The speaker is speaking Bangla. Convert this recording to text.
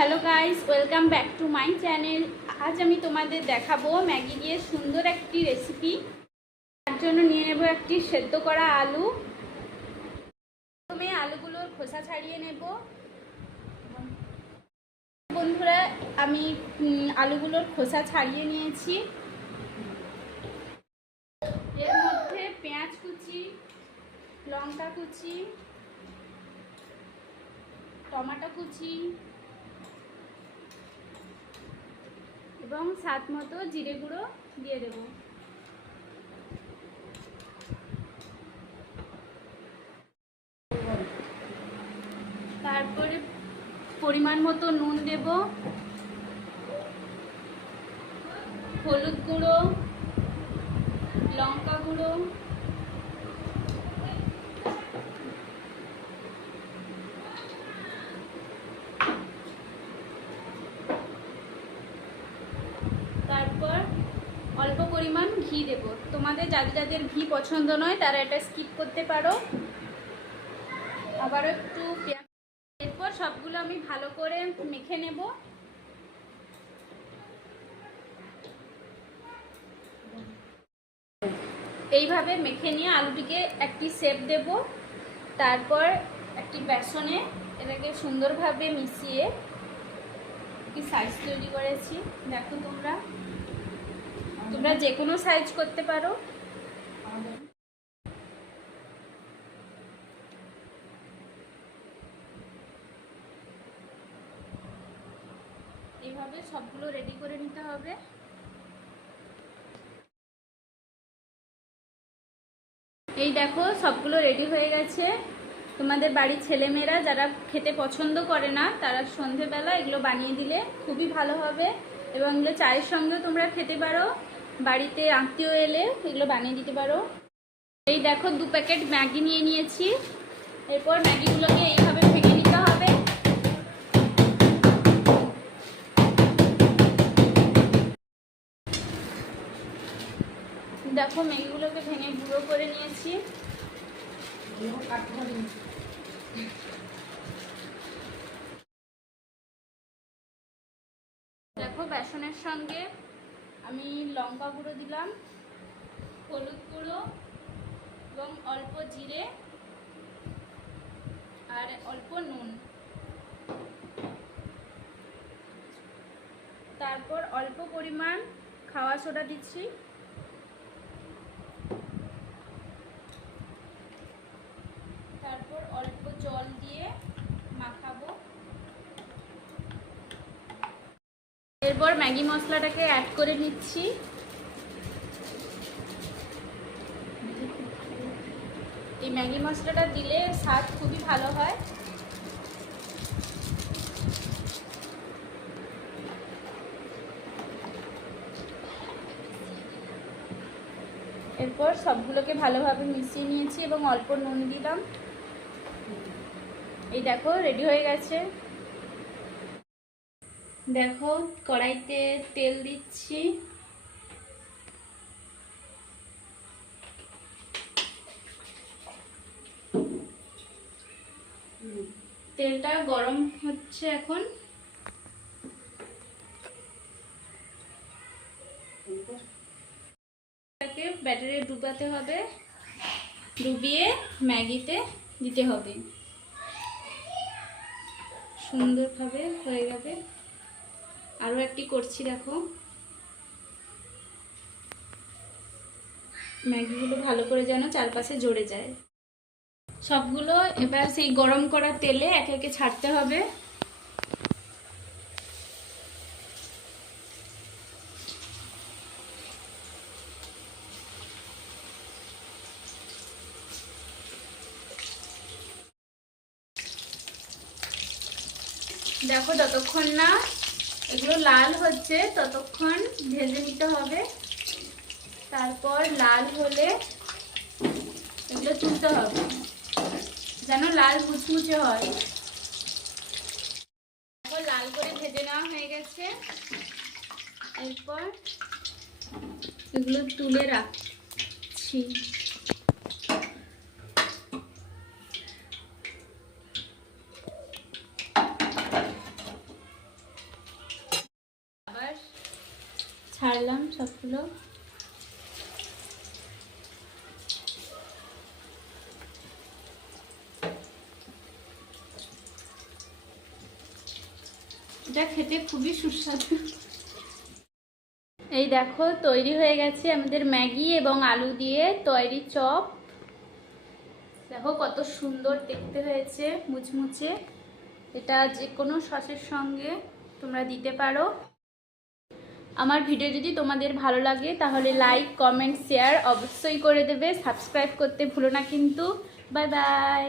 Hello guys welcome back to my channel আজ আমি তোমাদের দেখাবো ম্যাগি দিয়ে সুন্দর একটি রেসিপি তার জন্য নিয়ে নেব একটি সেদ্ধ করা আলু। প্রথমে আলুগুলোর খোসা ছাড়িয়ে নেব। বন্ধুরা, আমি আলুগুলোর খোসা ছাড়িয়ে নিয়েছি। এর মধ্যে পেঁয়াজ কুচি, লঙ্কা কুচি, টমেটো কুচি এবং স্বাদ মতো জিরে গুঁড়ো দিয়ে দেব। তারপরে পরিমাণ মতো নুন দেব। হলুদ গুঁড়ো, লঙ্কা গুঁড়ো তারপর অল্প পরিমাণ ঘি দেব। তোমাদের যাদের যাদের ঘি পছন্দ নয়, তারা এটা স্কিপ করতে পারো। আবার একটু পেঁয়াজ এরপর সবগুলো আমি ভালো করে মেখে নেব। এইভাবে মেখে নিয়ে আলুটিকে একটি সেপ দেব। তারপর একটি বেসনে এটাকে সুন্দরভাবে মিশিয়ে একটি সাইজ তৈরি করেছি। দেখো তোমরা। তোমরা যে কোনো সাইজ করতে পারো। এইভাবে সবগুলো রেডি করে নিতে হবে। এই দেখো, সবগুলো রেডি হয়ে গেছে। তোমাদের বাড়ির ছেলেমেয়েরা যারা খেতে পছন্দ করে না, তারা সন্ধেবেলা এগুলো বানিয়ে দিলে খুবই ভালো হবে। এবং এগুলো চায়ের সঙ্গেও তোমরা খেতে পারো। বাড়িতে আত্মীয় এলে এগুলো বানিয়ে দিতে পারো। এই দেখো, দু প্যাকেট ম্যাগি নিয়ে নিয়েছি। এরপর ম্যাগিগুলোকে এইভাবে ভেঙে নিতে হবে। দেখো, ম্যাগিগুলোকে ভেঙে গুঁড়ো করে নিয়েছি। দেখো, বেসনের সঙ্গে আমি লঙ্কা গুঁড়ো দিলাম, হলুদ গুঁড়ো এবং অল্প জিরে আর অল্প নুন। তারপর অল্প পরিমাণ খাওয়া সোডা দিচ্ছি তারপর অল্প জল দিয়ে মাখাবো এরপর ম্যাগি মশলাটাকে অ্যাড করে নিচ্ছি। এই ম্যাগি মশলাটা দিলে স্বাদ খুবই ভালো হয়। এরপর সবগুলোকে ভালোভাবে মিশিয়ে নিয়েছি এবং অল্প নুন দিলাম। এই দেখো রেডি হয়ে গেছে। দেখো, কড়াইতে তেল দিচ্ছি। তেলটা গরম হচ্ছে এখন। ব্যাটারে ডুবাতে হবে। ডুবিয়ে ম্যাগিতে দিতে হবে। সুন্দরভাবে হয়ে যাবে। আরও একটি করছি, দেখো। ম্যাগিগুলো ভালো করে যেন চারপাশে জড়ে যায়। সবগুলো এবার সেই গরম করা তেলে একে একে ছাড়তে হবে। দেখো যতক্ষণ না এগুলো লাল হচ্ছে, ততক্ষণ ভেজে নিতে হবে। তারপর লাল হলে এগুলো তুলতে হবে, যেন লাল মুচমুচে হয়। তারপর লাল করে ভেজে নেওয়া হয়ে গেছে। এরপর এগুলো তুলে রাখছি। ছাড়লাম সবগুলো। এটা খেতে খুবই সুস্বাদু। এই দেখো, তৈরি হয়ে গেছে আমাদের ম্যাগি এবং আলু দিয়ে তৈরি চপ। দেখো কত সুন্দর দেখতে হয়েছে, মুচমুচে। এটা যে কোনো সসের সঙ্গে তোমরা দিতে পারো। আমার ভিডিও যদি তোমাদের ভালো লাগে, তাহলে লাইক কমেন্ট শেয়ার অবশ্যই করে দেবে। সাবস্ক্রাইব করতে ভুলো না কিন্তু। Bye bye